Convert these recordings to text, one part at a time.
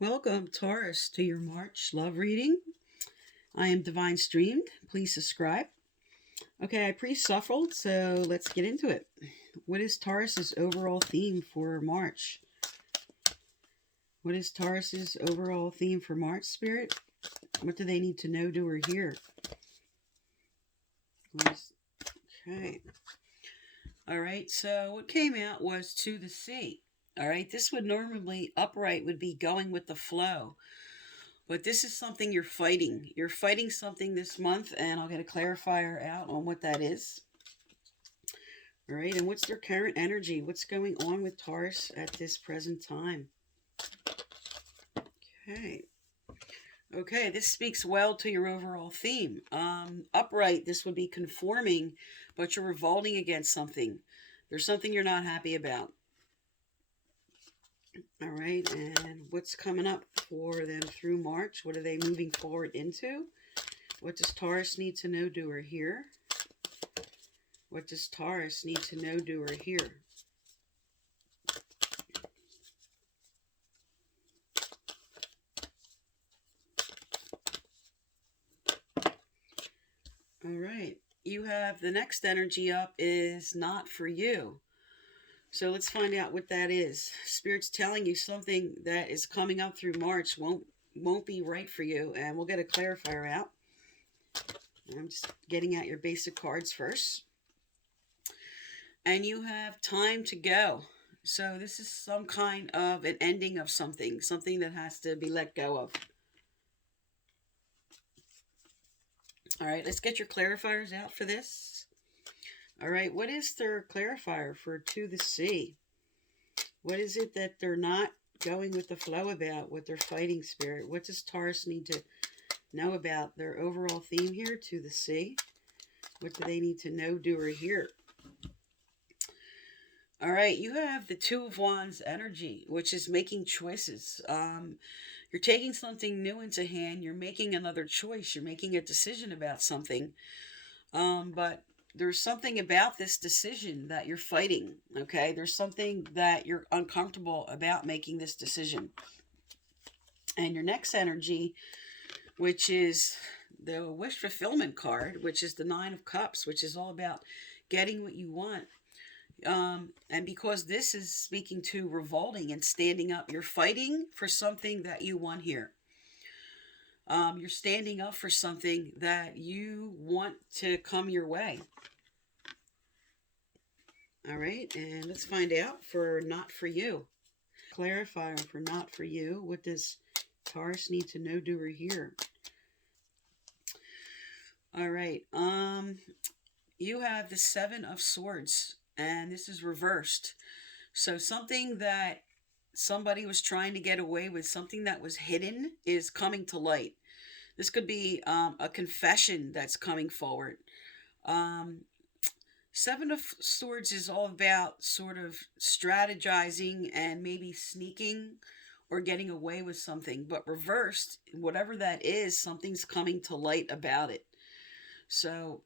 Welcome, Taurus, to your March love reading. I am Divine Streamed. Please subscribe. Okay, I pre-shuffled, so let's get into it. What is Taurus's overall theme for March? What is Taurus's overall theme for March, Spirit? What do they need to know, do, or hear? Okay. All right, so what came out was to the sea. All right, this would normally, upright would be going with the flow. But this is something you're fighting. You're fighting something this month, and I'll get a clarifier out on what that is. All right, and what's their current energy? What's going on with Taurus at this present time? Okay. Okay, this speaks well to your overall theme. Upright, this would be conforming, but you're revolting against something. There's something you're not happy about. All right, and what's coming up for them through March? What are they moving forward into? What does Taurus need to know, do, or hear? What does Taurus need to know, do, or hear? All right, you have the next energy up is not for you. So let's find out what that is. Spirit's telling you something that is coming up through March won't be right for you, and we'll get a clarifier out. I'm just getting out your basic cards first. And you have time to go. So this is some kind of an ending of something that has to be let go of. All right, let's get your clarifiers out for this. All right, what is their clarifier for to the sea? What is it that they're not going with the flow about, what they're fighting, Spirit? What does Taurus need to know about their overall theme here, to the sea? What do they need to know, do, or hear? All right, you have the Two of Wands energy, which is making choices. You're taking something new into hand. You're making another choice. You're making a decision about something. But there's something about this decision that you're fighting, okay? There's something that you're uncomfortable about making this decision. And your next energy, which is the wish fulfillment card, which is the Nine of Cups, which is all about getting what you want. And because this is speaking to revolting and standing up, you're fighting for something that you want here. You're standing up for something that you want to come your way. All right, and let's find out for not for you. Clarifier for not for you. What does Taurus need to know, do, or hear? All right, you have the Seven of Swords, and this is reversed. So something that somebody was trying to get away with, something that was hidden, is coming to light. This could be a confession that's coming forward. Seven of Swords is all about sort of strategizing and maybe sneaking or getting away with something. But reversed, whatever that is, something's coming to light about it. So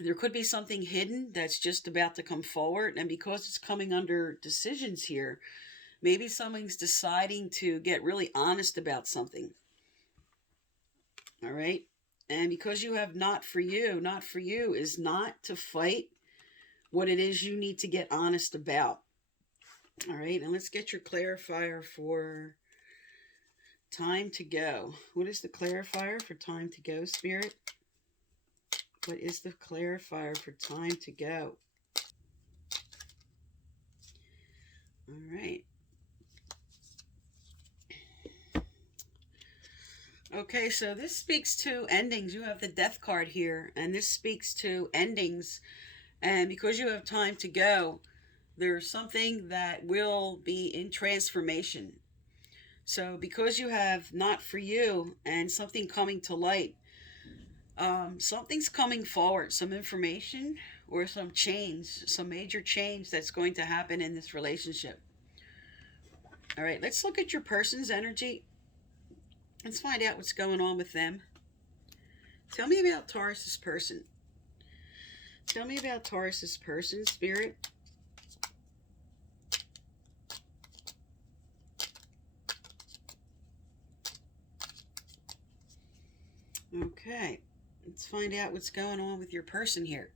there could be something hidden that's just about to come forward. And because it's coming under decisions here, maybe someone's deciding to get really honest about something. All right. And because you have not for you is not to fight what it is you need to get honest about. All right. And let's get your clarifier for time to go. What is the clarifier for time to go, Spirit? What is the clarifier for time to go? All right. Okay, so this speaks to endings. You have the Death card here, and this speaks to endings. And because you have time to go, there's something that will be in transformation. So because you have not for you and something coming to light, something's coming forward, some information or some change, some major change that's going to happen in this relationship. All right, let's look at your person's energy. Let's find out what's going on with them. Tell me about Taurus's person. Tell me about Taurus's person, Spirit. Okay, let's find out what's going on with your person here.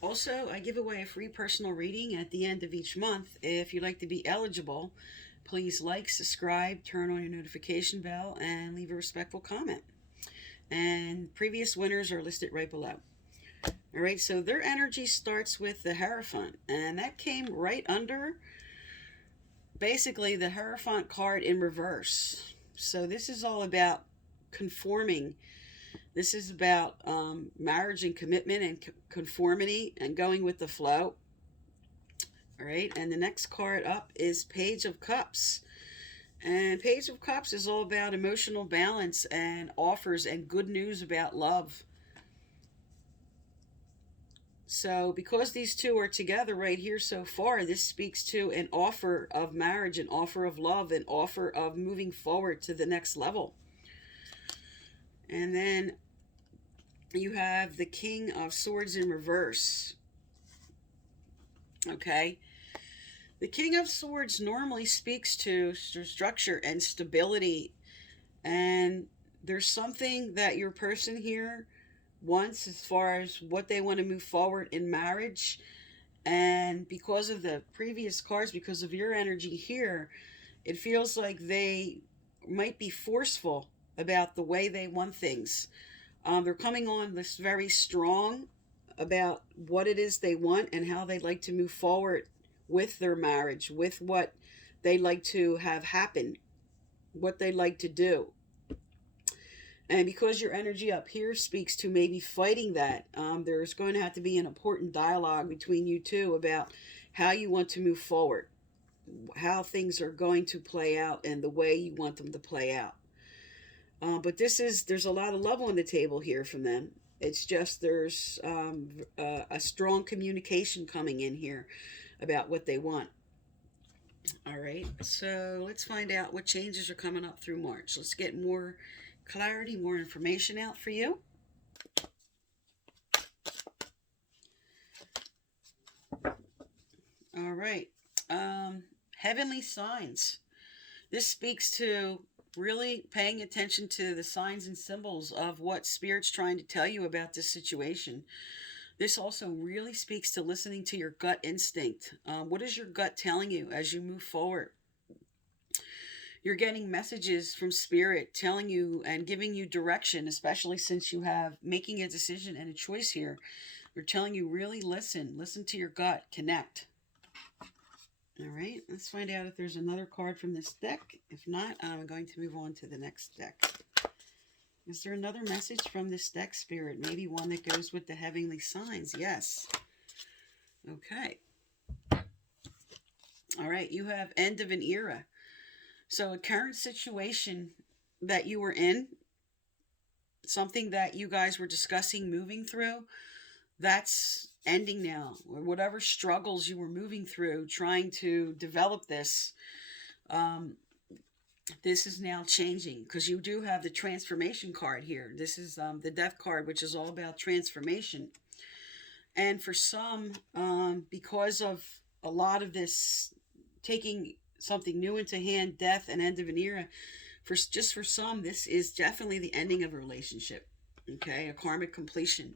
Also, I give away a free personal reading at the end of each month. If you'd like to be eligible, please like, subscribe, turn on your notification bell, and leave a respectful comment. And previous winners are listed right below. All right, so their energy starts with the Hierophant, and that came right under basically the Hierophant card in reverse. So this is all about conforming. This is about marriage and commitment and conformity and going with the flow. All right, and the next card up is Page of Cups. And Page of Cups is all about emotional balance and offers and good news about love. So because these two are together right here so far, this speaks to an offer of marriage, an offer of love, an offer of moving forward to the next level. And then you have the King of Swords in reverse. Okay. The King of Swords normally speaks to structure and stability. And there's something that your person here wants as far as what they want to move forward in marriage. And because of the previous cards, because of your energy here, it feels like they might be forceful about the way they want things. They're coming on this very strong about what it is they want and how they'd like to move forward with their marriage, with what they'd like to have happen, what they'd like to do. And because your energy up here speaks to maybe fighting that, there's going to have to be an important dialogue between you two about how you want to move forward, how things are going to play out, and the way you want them to play out. But there's a lot of love on the table here from them. It's just there's a strong communication coming in here about what they want. All right, so let's find out what changes are coming up through March. Let's get more clarity, more information out for you. All right, heavenly signs. This speaks to really paying attention to the signs and symbols of what Spirit's trying to tell you about this situation. This also really speaks to listening to your gut instinct. What is your gut telling you as you move forward? You're getting messages from Spirit telling you and giving you direction, especially since you have making a decision and a choice here. They're telling you really listen to your gut, connect. All right, let's find out if there's another card from this deck. If not, I'm going to move on to the next deck. Is there another message from this deck, Spirit? Maybe one that goes with the heavenly signs. Yes. Okay. All right, you have end of an era. So a current situation that you were in, something that you guys were discussing moving through, that's ending now. Or whatever struggles you were moving through trying to develop this, this is now changing because you do have the transformation card here. This is the death card, which is all about transformation. And for some, because of a lot of this taking something new into hand, death and end of an era, for some, this is definitely the ending of a relationship. Okay, a karmic completion.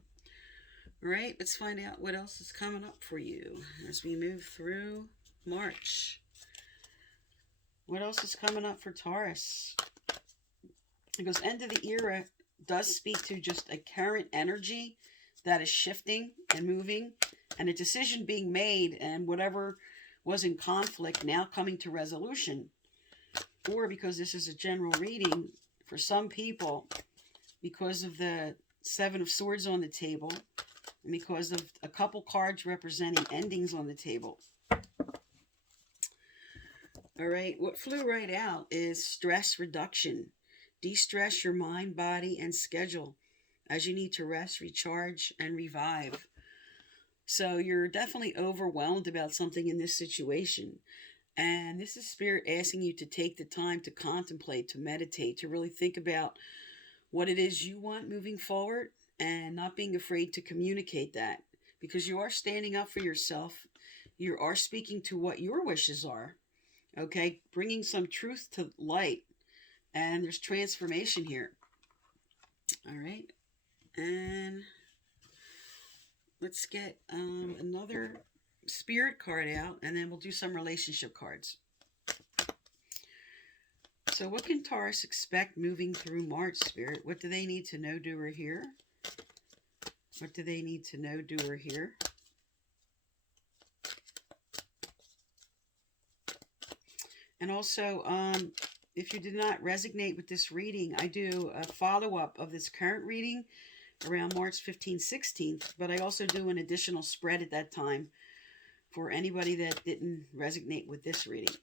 All right, let's find out what else is coming up for you as we move through March. What else is coming up for Taurus? Because end of the era does speak to just a current energy that is shifting and moving, and a decision being made, and whatever was in conflict now coming to resolution. Or because this is a general reading, for some people, because of the Seven of Swords on the table, and because of a couple cards representing endings on the table. All right, what flew right out is stress reduction. De-stress your mind, body, and schedule as you need to rest, recharge, and revive. So you're definitely overwhelmed about something in this situation. And this is Spirit asking you to take the time to contemplate, to meditate, to really think about what it is you want moving forward and not being afraid to communicate that. Because you are standing up for yourself. You are speaking to what your wishes are. Okay, bringing some truth to light, and there's transformation here. All right. And let's get another spirit card out, and then we'll do some relationship cards. So what can Taurus expect moving through March, Spirit? What do they need to know, do, or hear? What do they need to know, do, or hear? And also, if you did not resonate with this reading, I do a follow-up of this current reading around March 15th, 16th, but I also do an additional spread at that time for anybody that didn't resonate with this reading.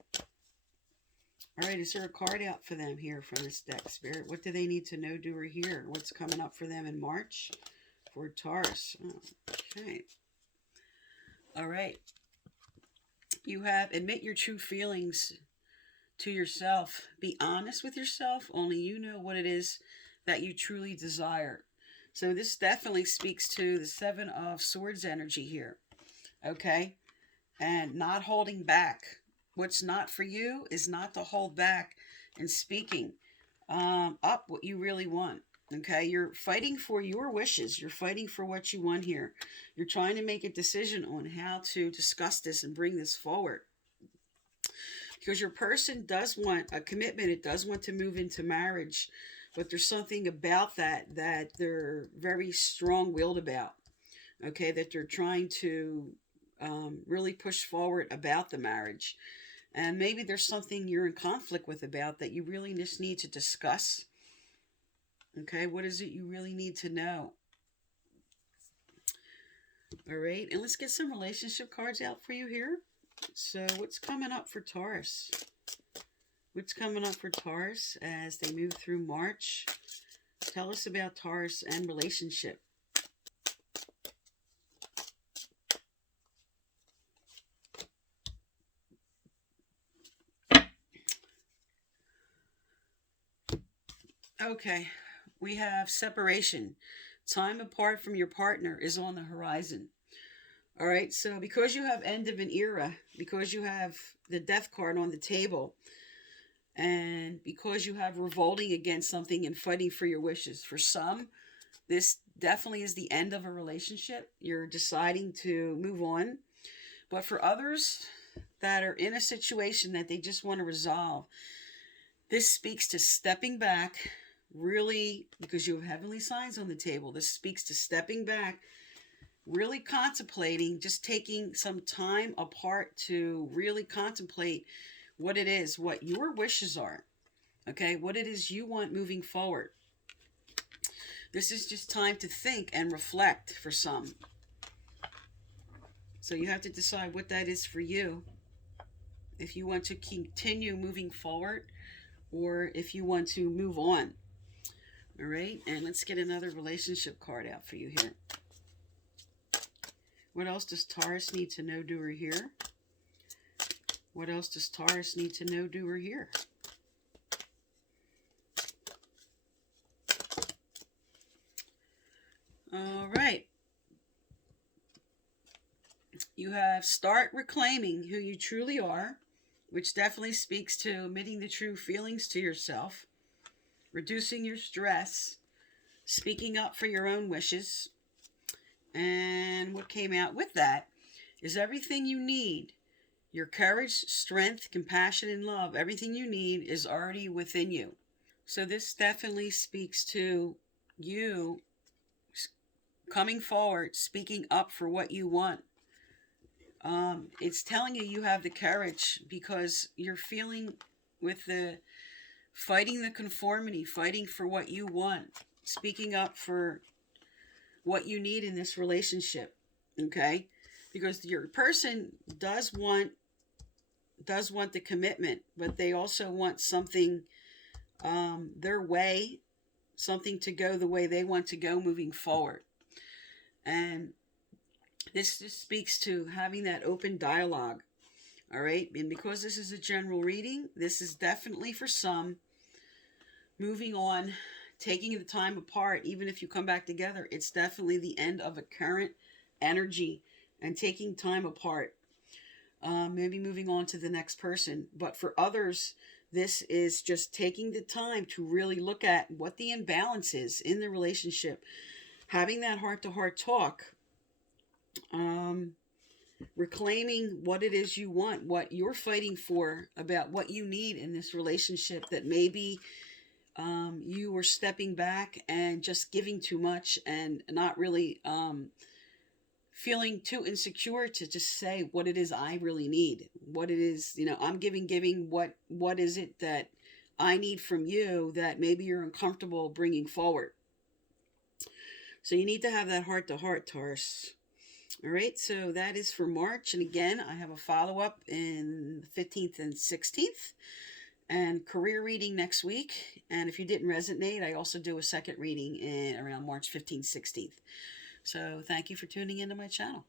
All right, is there a card out for them here from this deck, Spirit? What do they need to know, do, or hear? What's coming up for them in March for Taurus? Okay. All right. You have admit your true feelings to yourself. Be honest with yourself. Only you know what it is that you truly desire. So this definitely speaks to the Seven of Swords energy here. Okay? And not holding back. What's not for you is not to hold back and speaking up what you really want. Okay, you're fighting for your wishes. You're fighting for what you want here. You're trying to make a decision on how to discuss this and bring this forward. Because your person does want a commitment. It does want to move into marriage. But there's something about that they're very strong-willed about. Okay, that they're trying to really push forward about the marriage. And maybe there's something you're in conflict with about that you really just need to discuss. Okay, what is it you really need to know? All right, and let's get some relationship cards out for you here. So what's coming up for Taurus? What's coming up for Taurus as they move through March? Tell us about Taurus and relationship. Okay, we have separation. Time apart from your partner is on the horizon. All right, so because you have end of an era, because you have the death card on the table, and because you have revolting against something and fighting for your wishes, for some, this definitely is the end of a relationship. You're deciding to move on. But for others that are in a situation that they just want to resolve, this speaks to stepping back, really, because you have heavenly signs on the table. This speaks to stepping back, really contemplating, just taking some time apart to really contemplate what it is, what your wishes are, okay, what it is you want moving forward. This is just time to think and reflect for some. So you have to decide what that is for you. If you want to continue moving forward or if you want to move on. All right, and let's get another relationship card out for you here. What else does Taurus need to know, do, or hear? What else does Taurus need to know, do, or hear? All right. You have start reclaiming who you truly are, which definitely speaks to admitting the true feelings to yourself, reducing your stress, speaking up for your own wishes. And what came out with that is everything you need. Your courage, strength, compassion, and love, everything you need is already within you. So this definitely speaks to you coming forward, speaking up for what you want. It's telling you you have the courage because you're feeling with the fighting the conformity, fighting for what you want, speaking up for what you need in this relationship, okay? Because your person does want the commitment, but they also want something their way, something to go the way they want to go moving forward. And this just speaks to having that open dialogue. All right. And because this is a general reading, this is definitely for some. Moving on, taking the time apart, even if you come back together, it's definitely the end of a current energy and taking time apart. Maybe moving on to the next person. But for others, This is just taking the time to really look at what the imbalance is in the relationship, having that heart to heart talk, um, reclaiming what it is you want, what you're fighting for, about what you need in this relationship, that maybe you were stepping back and just giving too much and not really feeling too insecure to just say what it is I really need, what it is, I'm giving, what is it that I need from you that maybe you're uncomfortable bringing forward. So you need to have that heart to heart, Taurus. All right, so that is for March. And again, I have a follow up in the 15th and 16th, and career reading next week. And if you didn't resonate, I also do a second reading in around March 15th, 16th. So thank you for tuning into my channel.